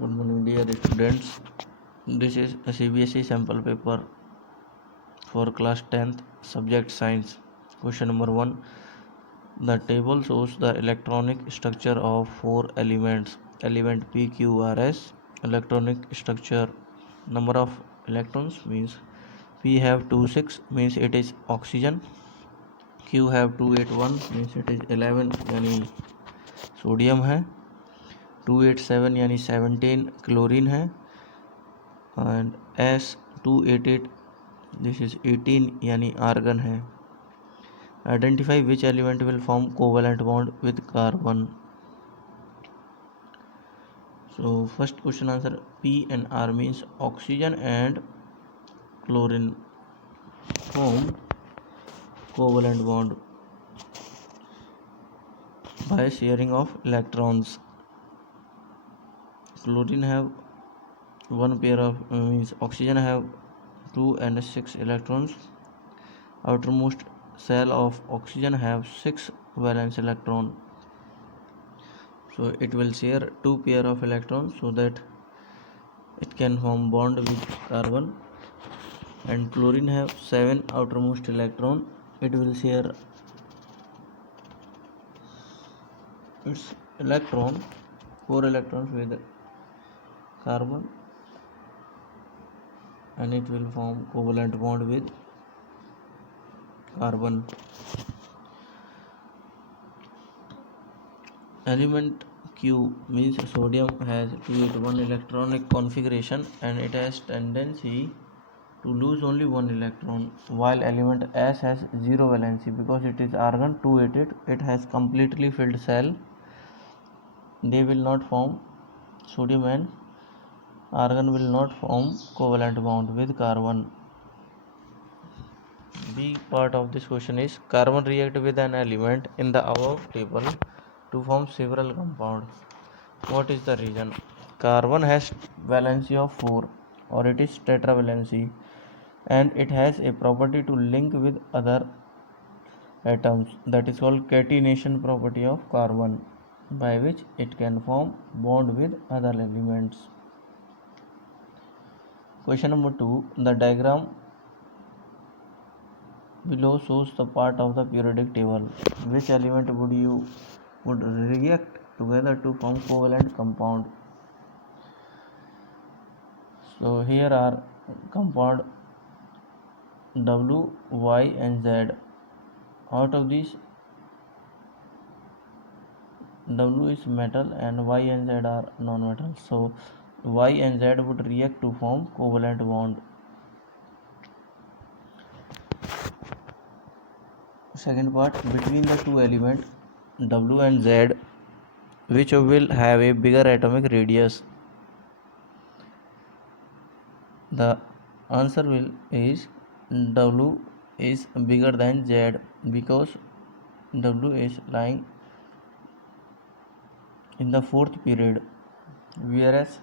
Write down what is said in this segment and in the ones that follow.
Good morning, dear students. This is a CBSE sample paper for class 10th, subject science. Question number 1. The table shows the electronic structure of 4 elements. Element P, Q, R, S. Electronic structure. Number of electrons means P have 26 means it is oxygen. Q have 281 means it is 11 यानी sodium है. 287 यानी 17 chlorine है. And S288 this is 18 यानी argon है. Identify which element will form covalent bond with carbon. So first question answer P and R means oxygen and chlorine form covalent bond by sharing of electrons. Chlorine have one pair of means oxygen have 2 and 6 electrons. Outermost cell of oxygen have 6 valence electron, so it will share 2 pair of electrons so that it can form bond with carbon. And chlorine have 7 outermost electron, it will share its electron 4 electrons with carbon and it will form covalent bond with carbon. Element Q means sodium has 281 electronic configuration and it has tendency to lose only one electron, while element S has 0 valency because it is argon 288. It has completely filled cell. They will not form, sodium and argon will not form covalent bond with carbon. B part of this question is carbon react with an element in the above table to form several compounds. What is the reason? Carbon has valency of 4 or it is tetravalency and it has a property to link with other atoms, that is called catenation property of carbon, by which it can form bond with other elements. Question number 2. The diagram below shows the part of the periodic table. Which element would react together to form covalent compound? So here are compound W, Y and Z. Out of these, W is metal and Y and Z are non-metal. So Y and Z would react to form covalent bond. Second part, between the two elements W and Z, which will have a bigger atomic radius? The answer is W is bigger than Z because W is lying in the 4th period, whereas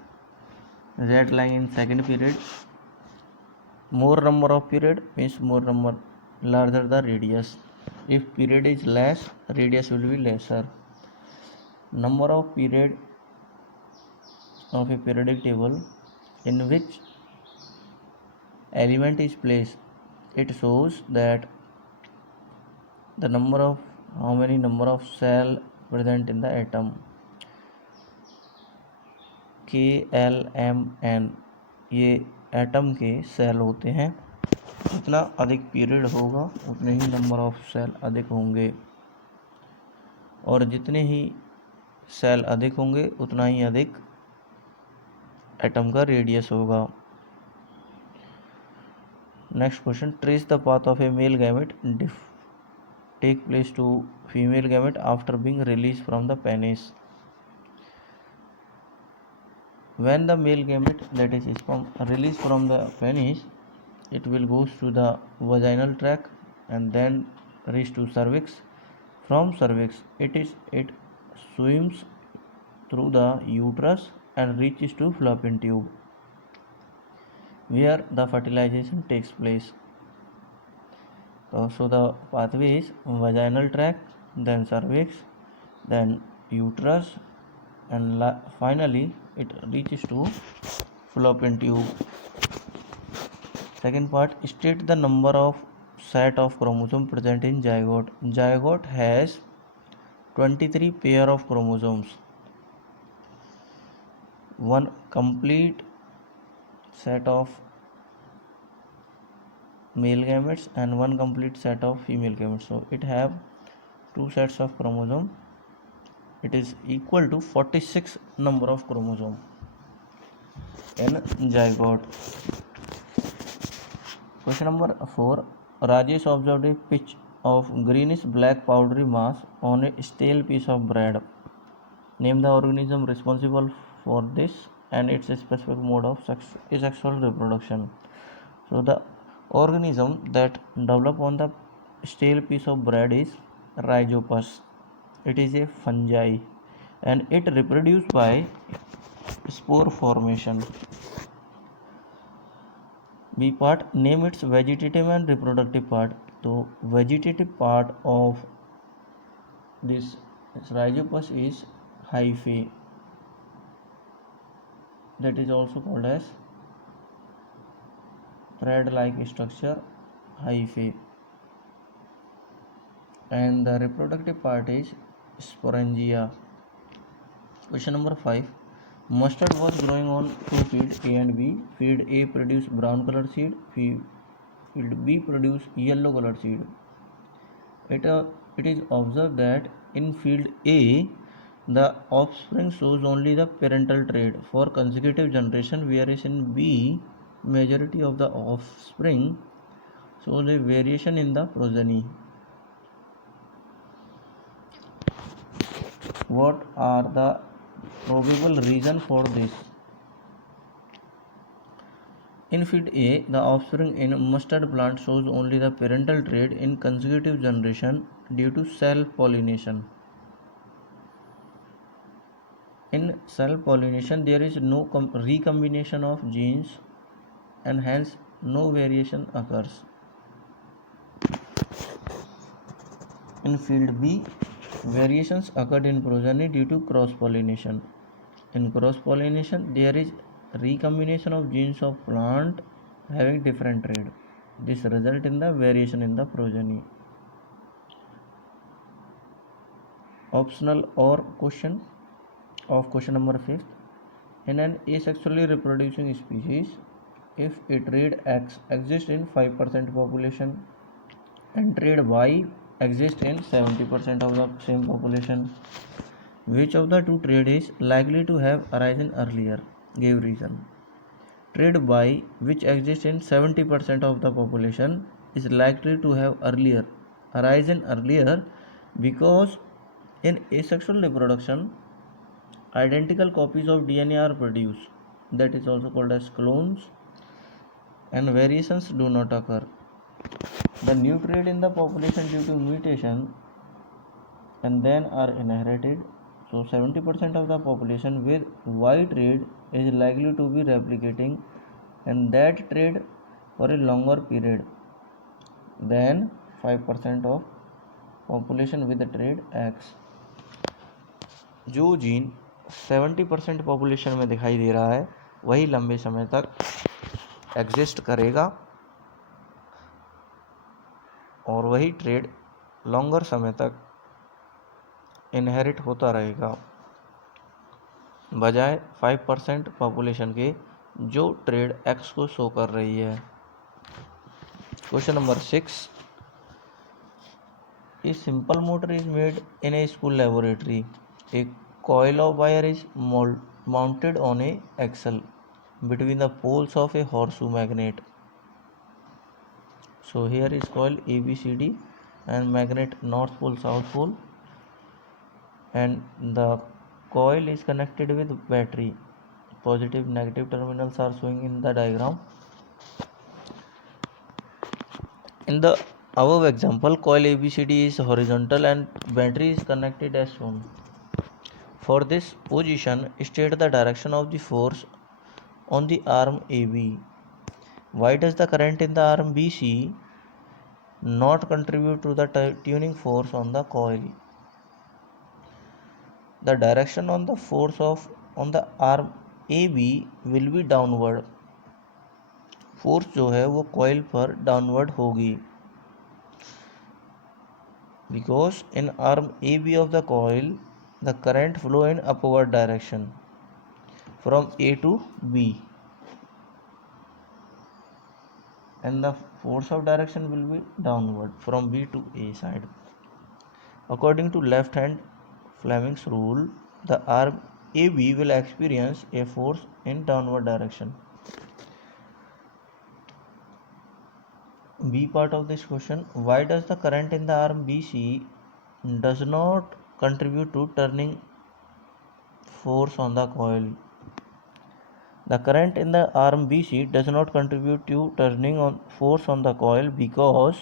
Z lying in 2nd period. More number of period means larger the radius. If period is less, radius will be lesser. Number of period of a periodic table in which element is placed, it shows that the number of cell present in the atom. K, L, M, N ये atom के cell होते हैं. जितना अधिक period होगा उतने ही number of cell अधिक होंगे और जितने ही सेल अधिक होंगे उतना ही अधिक एटम का रेडियस होगा. Next question, trace the path of a male gamete take place to female gamete after being release from the penis. When the male gamete, that is sperm, released from the penis, it will go to the vaginal tract and then reach to cervix. From cervix, it swims through the uterus and reaches to fallopian tube, where the fertilization takes place. So the pathway is vaginal tract, then cervix, then uterus, and finally it reaches to fallopian tube. Second part, state the number of set of chromosome present in zygote. Zygote has 23 pair of chromosomes, one complete set of male gametes and one complete set of female gametes. So it have two sets of chromosome. It is equal to 46 number of chromosome in zygote. Question number 4. Rajesh observed a pitch of greenish black powdery mass on a stale piece of bread. Name the organism responsible for this and its specific mode of sexual reproduction. So the organism that develop on the stale piece of bread is Rhizopus. It is a fungi and it reproduces by spore formation. B part, name its vegetative and reproductive part. So vegetative part of this Rhizopus is hyphae, that is also called as thread-like structure, hyphae, and the reproductive part is sporangia. Question number 5. Mustard was growing on two fields, A and B. Field A produced brown colored seed, field B produced yellow colored seed. It is observed that in field A, the offspring shows only the parental trait for consecutive generation, whereas in B, majority of the offspring shows a variation in the progeny. What are the probable reason for this? In field A, the offspring in mustard plant shows only the parental trait in consecutive generation due to self-pollination. In self-pollination, there is no recombination of genes and hence no variation occurs. In field B, variations occurred in progeny due to cross-pollination. In cross-pollination, there is recombination of genes of plant having different trait. This results in the variation in the progeny. Optional or question of question number 5. In an asexually reproducing species, if a trait X exists in 5% population and trait Y exists in 70% of the same population, which of the two traits is likely to have arisen earlier? Give reason. Trait Y, which exists in 70% of the population, is likely to have arisen earlier because in asexual reproduction, identical copies of DNA are produced, that is also called as clones, and variations do not occur. The new trait in the population due to mutation and then are inherited. So 70% of the population with Y trait is likely to be replicating and that trait for a longer period than 5% of population with the trait X. जो gene 70% population में दिखाई दे रहा है वही लंबे समय तक exist करेगा और वही ट्रेड लॉन्गर समय तक इनहेरिट होता रहेगा बजाय 5% पॉपुलेशन के जो ट्रेड एक्स को शो कर रही है. Question number 6. A simple motor is made in a school laboratory. A coil of wire is mounted on a axle between the poles of a horseshoe magnet. So here is coil ABCD and magnet north pole south pole, and the coil is connected with battery. Positive negative terminals are showing in the diagram. In the above example, coil ABCD is horizontal and battery is connected as shown. For this position, state the direction of the force on the arm AB. Why does the current in the arm BC not contribute to the tuning force on the coil? The direction on the force on the arm A B will be downward, force जो है वो coil पर downward होगी, because in arm A B of the coil the current flow in upward direction from A to B and the force of direction will be downward from B to A side. According to left hand Fleming's rule, the arm AB will experience a force in downward direction. B part of this question, why does the current in the arm BC does not contribute to turning force on the coil? The current in the arm BC does not contribute to turning on force on the coil because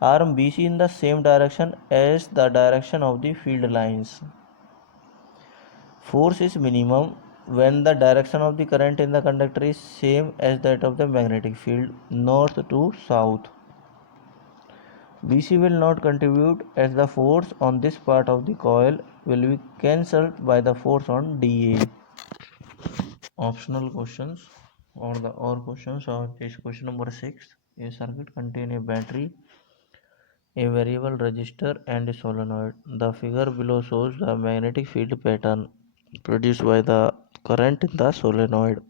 arm BC in the same direction as the direction of the field lines. Force is minimum when the direction of the current in the conductor is same as that of the magnetic field, north to south. BC will not contribute as the force on this part of the coil will be cancelled by the force on DA. Optional questions or questions is question number 6. A circuit contain a battery, a variable resistor and a solenoid. The figure below shows the magnetic field pattern produced by the current in the solenoid.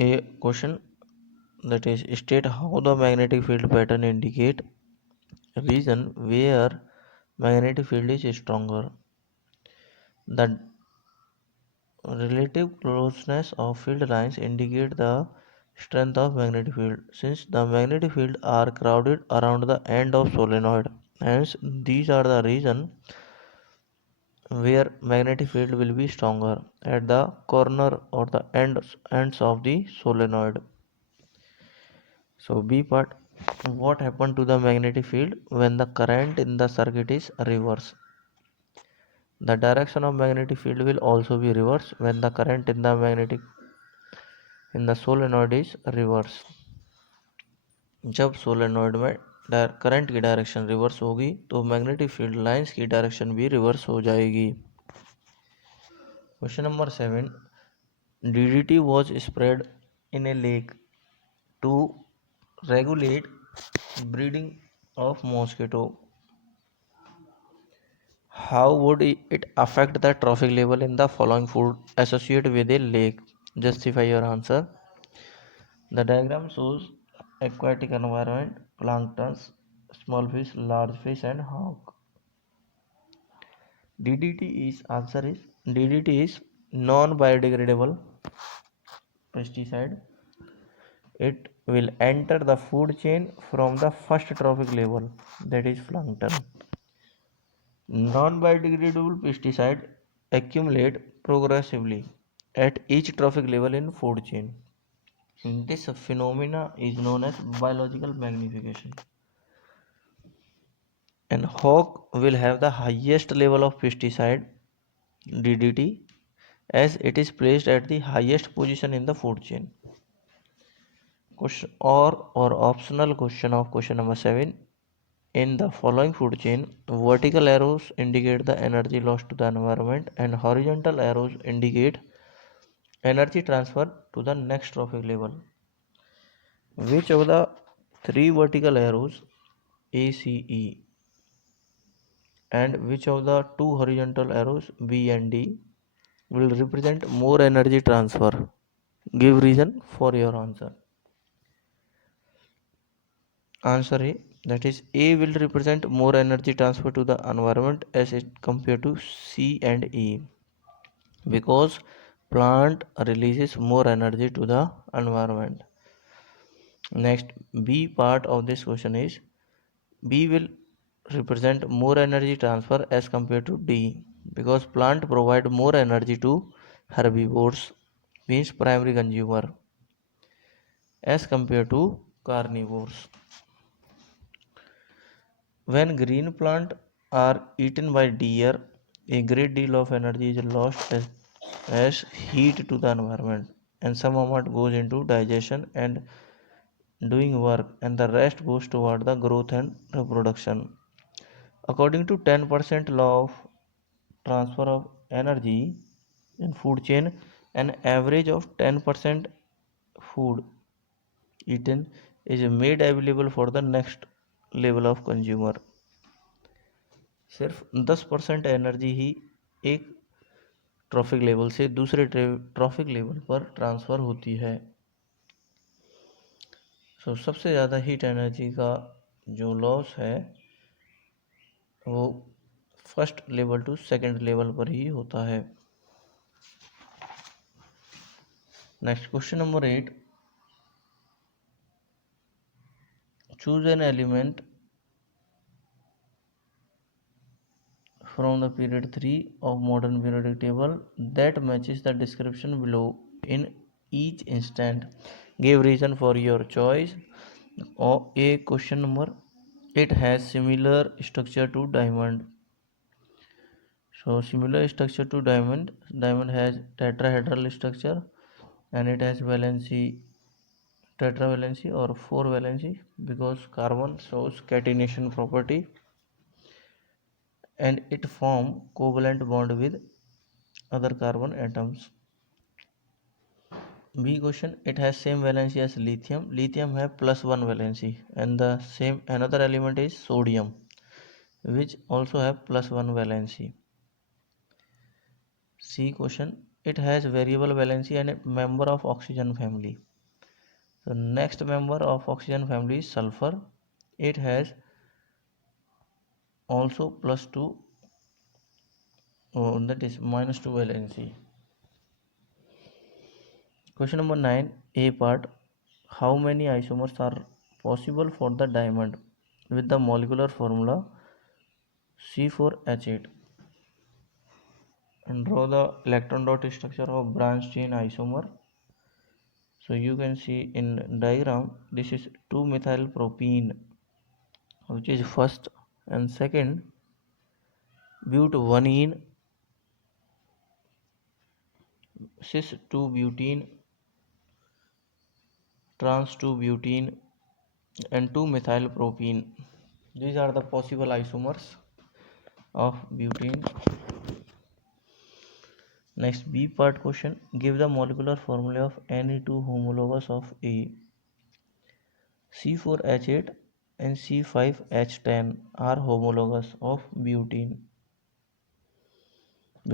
A question that is state how the magnetic field pattern indicate region where magnetic field is stronger. The relative closeness of field lines indicate the strength of magnetic field. Since the magnetic field are crowded around the end of solenoid, hence these are the region where magnetic field will be stronger at the corner or the ends of the solenoid. So B part, what happened to the magnetic field when the current in the circuit is reversed? The direction of magnetic field will also be reversed when the current in the solenoid is reverse. जब solenoid में current की direction reverse होगी तो magnetic field lines की direction भी reverse हो जाएगी. Question number 7. DDT was spread in a lake to regulate breeding of mosquito. How would it affect the trophic level in the following food associated with a lake? Justify your answer. The diagram shows aquatic environment, planktons, small fish, large fish and hawk. DDT is non-biodegradable pesticide. It will enter the food chain from the first trophic level, that is plankton. Non-biodegradable pesticide accumulate progressively at each trophic level in food chain. This phenomena is known as biological magnification. And hawk will have the highest level of pesticide DDT as it is placed at the highest position in the food chain. Question or optional question of question number 7. In the following food chain, vertical arrows indicate the energy lost to the environment and horizontal arrows indicate energy transfer to the next trophic level. Which of the three vertical arrows ACE and which of the two horizontal arrows B and D will represent more energy transfer? Give reason for your answer. Answer A, that is A will represent more energy transfer to the environment as it compared to C and E because plant releases more energy to the environment. Next, B part of this question is B will represent more energy transfer as compared to D because plant provide more energy to herbivores, means primary consumer, as compared to carnivores. When green plants are eaten by deer, a great deal of energy is lost as heat to the environment, and some amount goes into digestion and doing work, and the rest goes toward the growth and reproduction. According to 10% law of transfer of energy, In food chain, an average of 10% food eaten is made available for the next level of consumer. सिर्फ 10% energy ही एक trophic level से दूसरे trophic level पर transfer होती है. सबसे ज़्यादा heat energy का जो लॉस है वो first level to second level पर ही होता है. Next question number 8. Choose an element from the period 3 of modern periodic table that matches the description below in each instant. Give reason for your choice. Or a question number, it has similar structure to diamond. So similar structure to diamond has tetrahedral structure and it has valency tetravalency or 4 valency because carbon shows catenation property and it form covalent bond with other carbon atoms. B question, it has same valency as lithium. Lithium have +1 valency and the same another element is sodium which also have +1 valency. C question, it has variable valency and a member of oxygen family. So next member of oxygen family is sulfur. It has also +2 that is -2 valency. Question number 9, A part. How many isomers are possible for the diamond with the molecular formula C4H8? And draw the electron dot structure of branch chain isomer. So you can see in diagram this is 2-methyl propene which is first, and second but-1-ene cis-2-butene trans-2-butene and 2-methyl propene. These are the possible isomers of butene. Next, B part question. Give the molecular formula of any two homologous of A. C4H8 and C5H10 are homologous of butene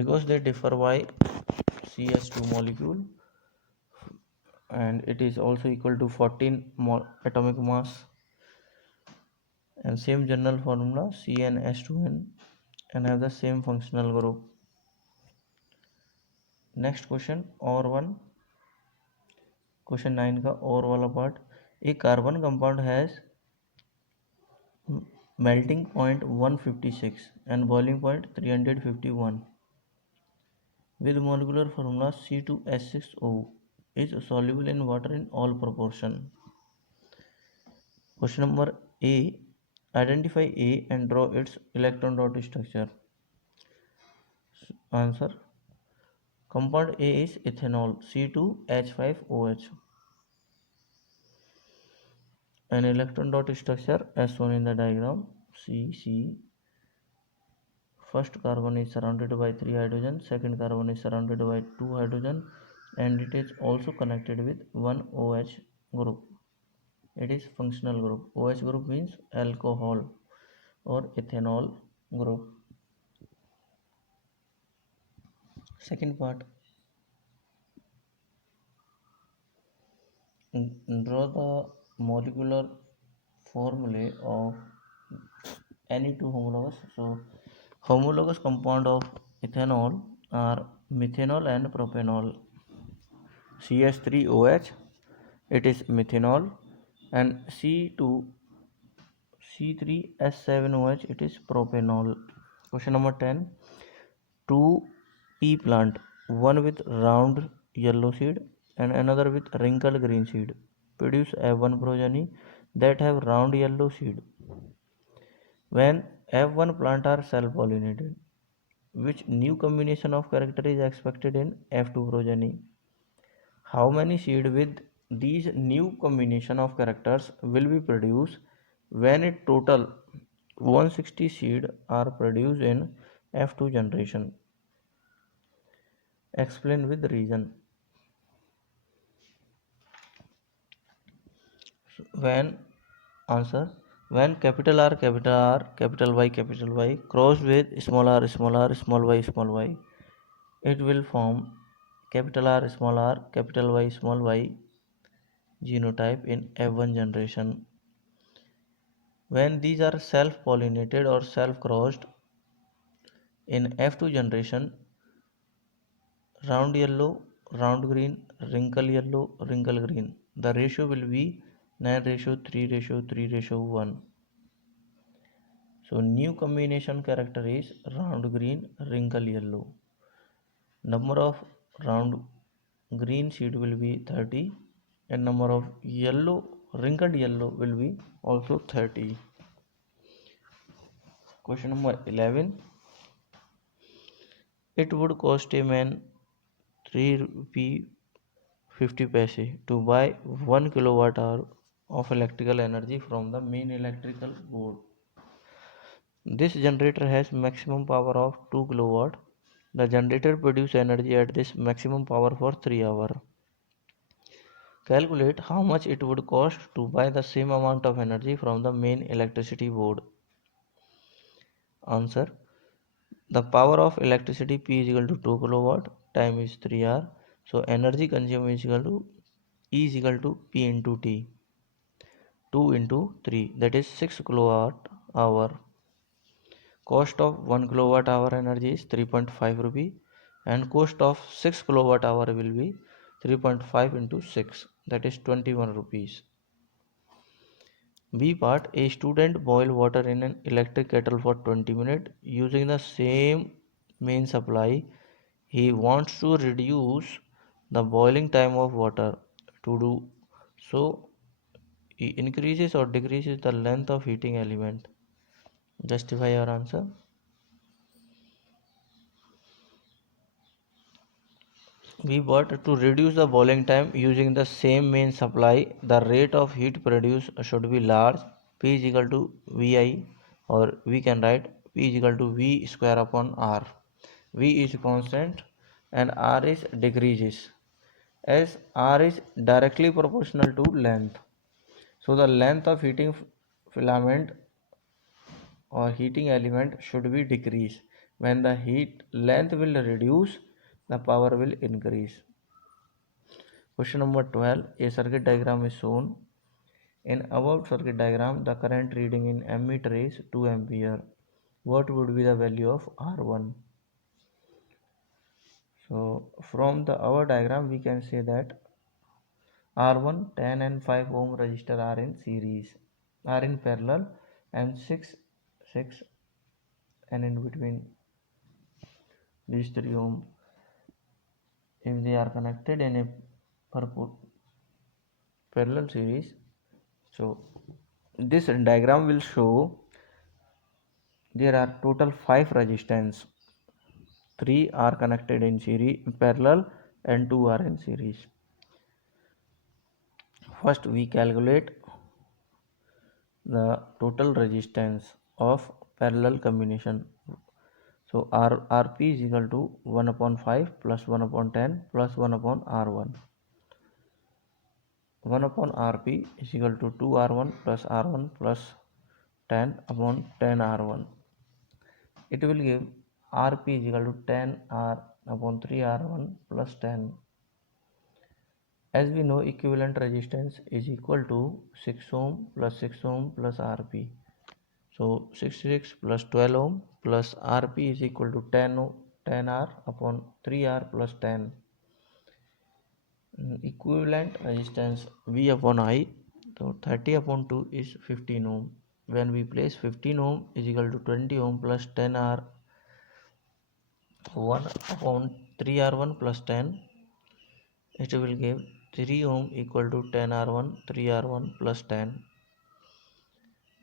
because they differ by CH2 molecule and it is also equal to 14 atomic mass, and same general formula CnH2n and have the same functional group. Next question और 1, question 9 का और वाला part. A carbon compound has melting point 156 and boiling point 351 with molecular formula C2H6O is soluble in water in all proportion. Question number A, identify A and draw its electron dot structure. Answer, compound A is ethanol C2H5OH and electron dot structure as shown in the diagram. C. First carbon is surrounded by 3 hydrogen, second carbon is surrounded by 2 hydrogen and it is also connected with one OH group. It is functional group. OH group means alcohol or ethanol group. Second part, draw the molecular formulae of any two homologous. So homologous compound of ethanol are methanol and propanol. CH3OH, it is methanol, and C3S7OH, it is propanol. Question number 10. Two pea plant, one with round yellow seed and another with wrinkled green seed, produce F1 progeny that have round yellow seed. When F1 plant are self-pollinated, which new combination of character is expected in F2 progeny? How many seed with these new combination of characters will be produced when a total 160 seed are produced in F2 generation? Explain with reason. When answer when capital Y crossed with small y, it will form capital R, capital Y genotype in F1 generation. When these are self-pollinated or self-crossed in F2 generation, round yellow, round green, wrinkle yellow, wrinkle green. The ratio will be 9 ratio 3 ratio 3 ratio 1. So new combination character is round green, wrinkle yellow. Number of round green seed will be 30 and number of yellow wrinkled yellow will be also 30. Question number 11. It would cost a man 3 rupee 50 paise to buy 1 kilowatt hour of electrical energy from the main electrical board. This generator has maximum power of 2 kilowatt. The generator produces energy at this maximum power for 3 hours. Calculate how much it would cost to buy the same amount of energy from the main electricity board. Answer. The power of electricity P is equal to 2 kilowatt, time is 3 hours. So energy consumed is equal to E is equal to P into T. 2 into 3, that is 6 kilowatt hour. Cost of 1 kilowatt hour energy is 3.5 rupee and cost of 6 kilowatt hour will be 3.5 into 6, that is 21 rupees. B part, a student boil water in an electric kettle for 20 minutes using the same main supply. He wants to reduce the boiling time of water. To do so, he increases or decreases the length of heating element. Justify your answer. We bought to reduce the boiling time using the same main supply. The rate of heat produced should be large. P is equal to Vi, or we can write P is equal to V square upon R. V is constant and R is decreases, as R is directly proportional to length. So the length of heating filament or heating element should be decreased. When the heat length will reduce, the power will increase. Question number 12. A circuit diagram is shown. In above circuit diagram, the current reading in ammeter is 2 ampere. What would be the value of R1? So from the our diagram we can say that R1, 10 and 5 ohm resistor are in series, are in parallel, and 6 and in between these 3 ohm, if they are connected in a parallel series. So this diagram will show there are total 5 resistance. 3 are connected in series parallel and 2 are in series. First we calculate the total resistance of parallel combination. So Rp is equal to 1 upon 5 plus 1 upon 10 plus 1 upon R1. 1 upon Rp is equal to 2R1 plus R1 plus 10 upon 10R1. It will give Rp is equal to 10R upon 3R1 plus 10. As we know, equivalent resistance is equal to 6 ohm plus 6 ohm plus Rp. So 66 plus 12 ohm plus Rp is equal to 10R upon 3R plus 10. Equivalent resistance V upon I, so 30 upon 2 is 15 ohm. When we place 15 ohm is equal to 20 ohm plus 10R 1 upon 3R1 plus 10, it will give 3 ohm equal to 10R1 3R1 plus 10.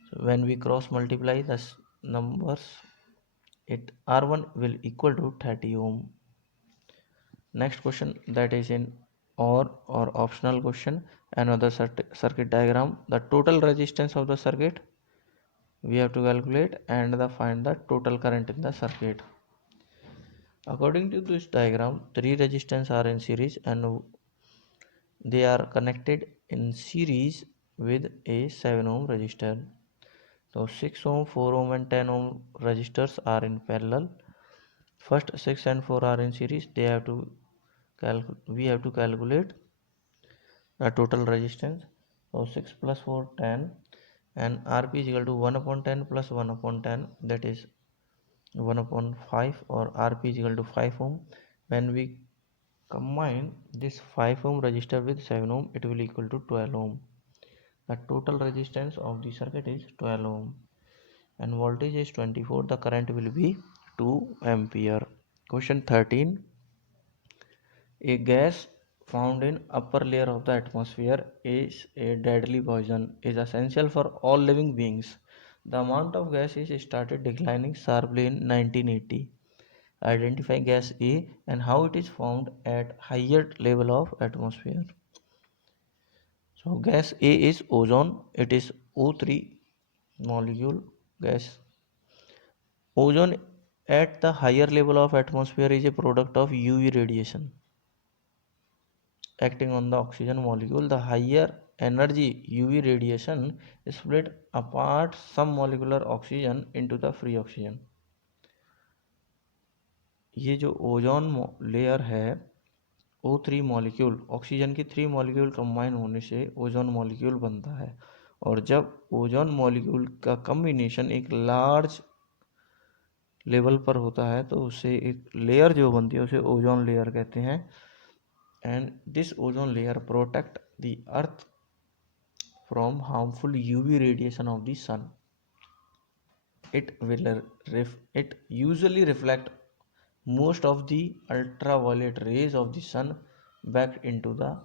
So when we cross multiply the numbers, it R1 will equal to 30 ohm. Next question, that is in or optional question, another circuit diagram. The total resistance of the circuit we have to calculate and find the total current in the circuit. According to this diagram, three resistors are in series and they are connected in series with a 7 ohm resistor. So 6 ohm, 4 ohm and 10 ohm resistors are in parallel. First 6 and 4 are in series. We have to calculate the total resistance. So 6 plus 4 10 and Rp is equal to 1 upon 10 plus 1 upon 10, that is 1 upon 5, or Rp is equal to 5 ohm. When we combine this 5 ohm resistor with 7 ohm, it will equal to 12 ohm. The total resistance of the circuit is 12 ohm and voltage is 24. The current will be 2 ampere. Question 13. A gas found in upper layer of the atmosphere is a deadly poison, is essential for all living beings. The amount of gas is started declining sharply in 1980. Identify gas A and how it is found at higher level of atmosphere. So gas A is ozone. It is O3 molecule gas. Ozone at the higher level of atmosphere is a product of UV radiation acting on the oxygen molecule. The higher energy UV radiation split apart some molecular oxygen into the free oxygen. ये जो ozone layer है O3 molecule, oxygen की 3 molecule combine होने से ozone molecule बनता है और जब ओजोन मॉलिक्यूल का कम्बिनेशन एक लार्ज लेवल पर होता है तो उससे एक लेयर जो बनती है उसे ओजोन लेयर कहते हैं. And this ozone layer protect the earth from harmful UV radiation of the sun. It usually reflect most of the ultraviolet rays of the sun back into the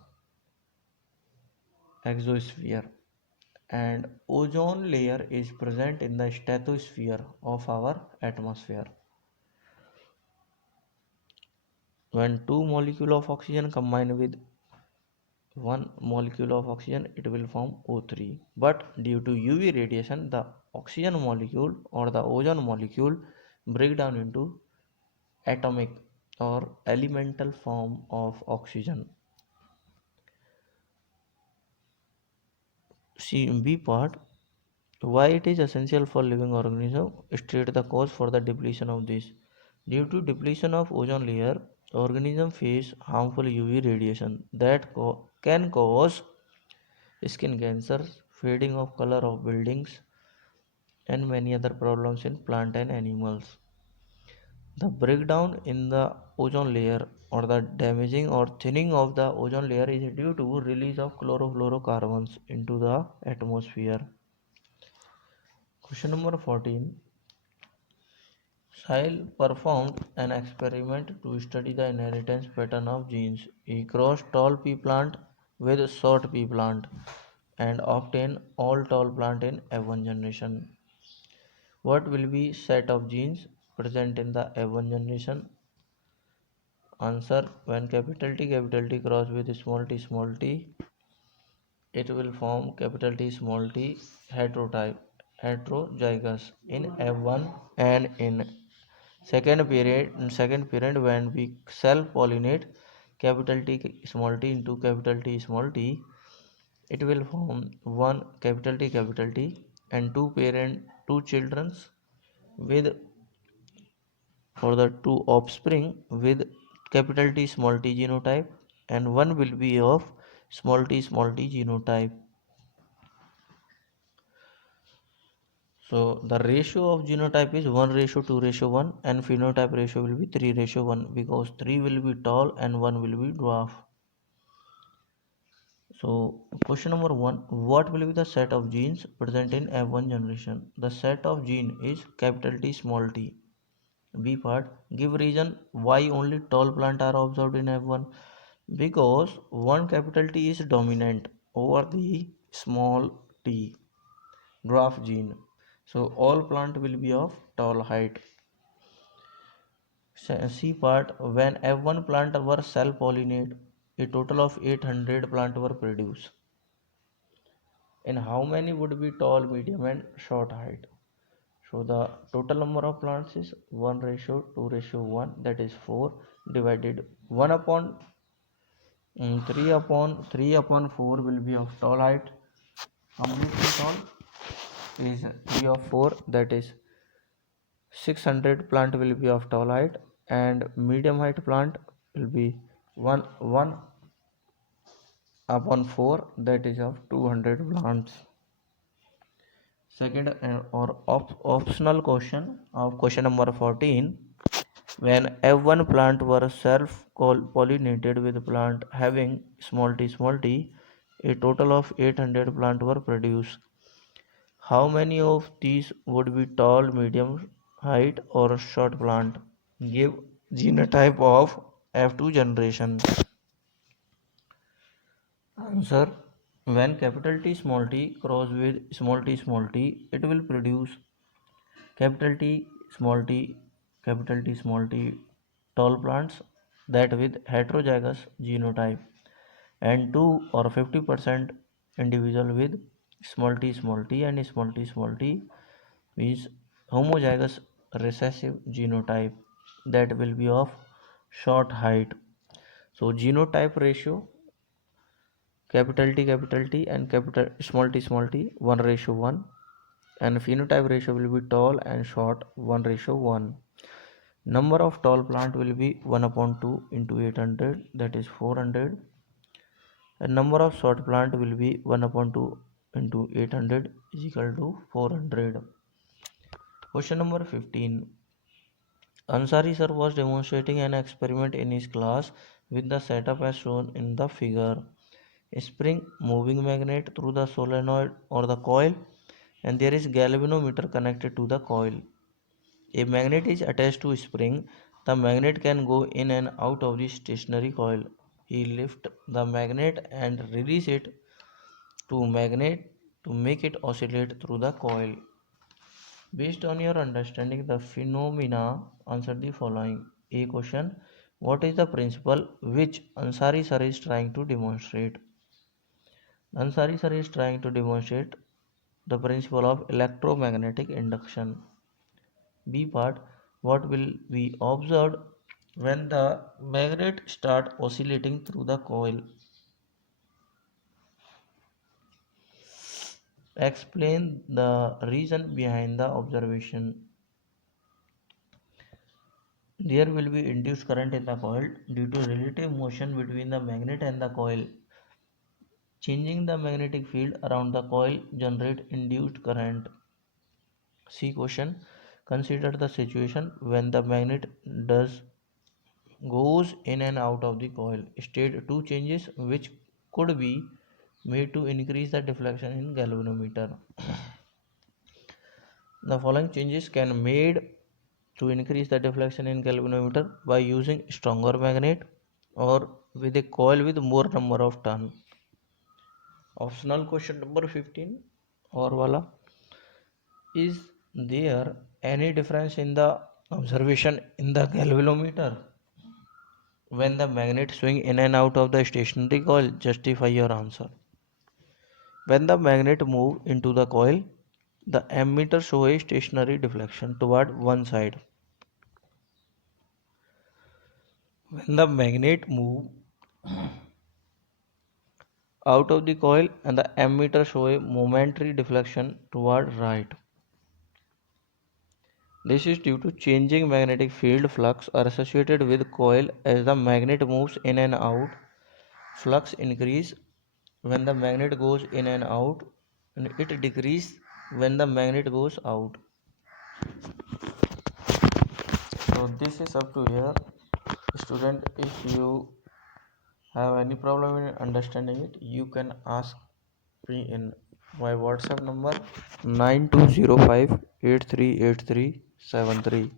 exosphere, and ozone layer is present in the stratosphere of our atmosphere. When two molecules of oxygen combine with one molecule of oxygen, it will form O3. But due to UV radiation, the oxygen molecule or the ozone molecule break down into atomic or elemental form of oxygen. B part, why it is essential for living organism, state the cause for the depletion of this. Due to depletion of ozone layer, organism face harmful UV radiation that can cause skin cancer, fading of color of buildings, and many other problems in plant and animals. The breakdown in the ozone layer or the damaging or thinning of the ozone layer is due to release of chlorofluorocarbons into the atmosphere. Question number 14. Seil performed an experiment to study the inheritance pattern of genes. He crossed tall pea plant with short pea plant and obtained all tall plant in F1 generation. What will be set of genes present in the F1 generation? Answer: when capital T cross with small t, it will form capital T small t heterotype, heterozygous in F1, and in second period when we self pollinate capital T small t into capital T small t, it will form one capital T and two children with, for the two offspring with capital T small t genotype, and one will be of small t genotype. So the ratio of genotype is 1:2:1 and phenotype ratio will be 3:1 because 3 will be tall and 1 will be dwarf. So question number 1, what will be the set of genes present in F1 generation? The set of gene is capital T small t. B part, give reason why only tall plant are observed in F1. Because one capital T is dominant over the small t dwarf gene. So all plant will be of tall height. C part, when F1 plant were self pollinate, a total of 800 plant were produced. In how many would be tall, medium and short height? So the total number of plants is 1:2:1, that is 4, divided 1 upon 3 upon 4 will be of tall height. Completely tall is 3 of 4, that is 600 plant will be of tall height, and medium height plant will be 1 upon 4, that is of 200 plants. Second or optional question of question number 14. When F1 plant were self-pollinated with plant having small t, a total of 800 plant were produced. How many of these would be tall, medium height or short plant? Give genotype of F2 generation. Answer: when capital T cross with small t, it will produce capital T small t tall plants that with heterozygous genotype, and 2 or 50% individual with small t and small t means homozygous recessive genotype that will be of short height. So genotype ratio capital T and capital small t 1:1, and phenotype ratio will be tall and short 1:1. Number of tall plant will be 1 upon 2 into 800, that is 400, and number of short plant will be 1 upon 2 into 800 is equal to 400. Question number 15. Ansari sir was demonstrating an experiment in his class with the setup as shown in the figure. A spring moving magnet through the solenoid or the coil, and there is galvanometer connected to the coil. A magnet is attached to a spring. The magnet can go in and out of the stationary coil. He lifts the magnet and release it to make it oscillate through the coil. Based on your understanding the phenomena, answer the following. A question: what is the principle which Ansari sir is trying to demonstrate? Ansari sir is trying to demonstrate the principle of electromagnetic induction. B part: what will be observed when the magnet start oscillating through the coil? Explain the reason behind the observation. There will be induced current in the coil due to relative motion between the magnet and the coil. Changing the magnetic field around the coil generate induced current. C question: consider the situation when the magnet goes in and out of the coil. State two changes which could be made to increase the deflection in galvanometer. The following changes can made to increase the deflection in galvanometer by using stronger magnet or with a coil with more number of turn. Optional question number 15 or wala: is there any difference in the observation in the galvanometer when the magnet swing in and out of the stationary coil? Justify your answer. When the magnet move into the coil, the ammeter show a stationary deflection toward one side. When the magnet move out of the coil, and the ammeter show a momentary deflection toward right. This is due to changing magnetic field flux are associated with coil. As the magnet moves in and out, flux increase when the magnet goes in and out, and it decrease when the magnet goes out. So this is up to here. Student, if you have any problem in understanding it, you can ask me in my WhatsApp number 9205 838373.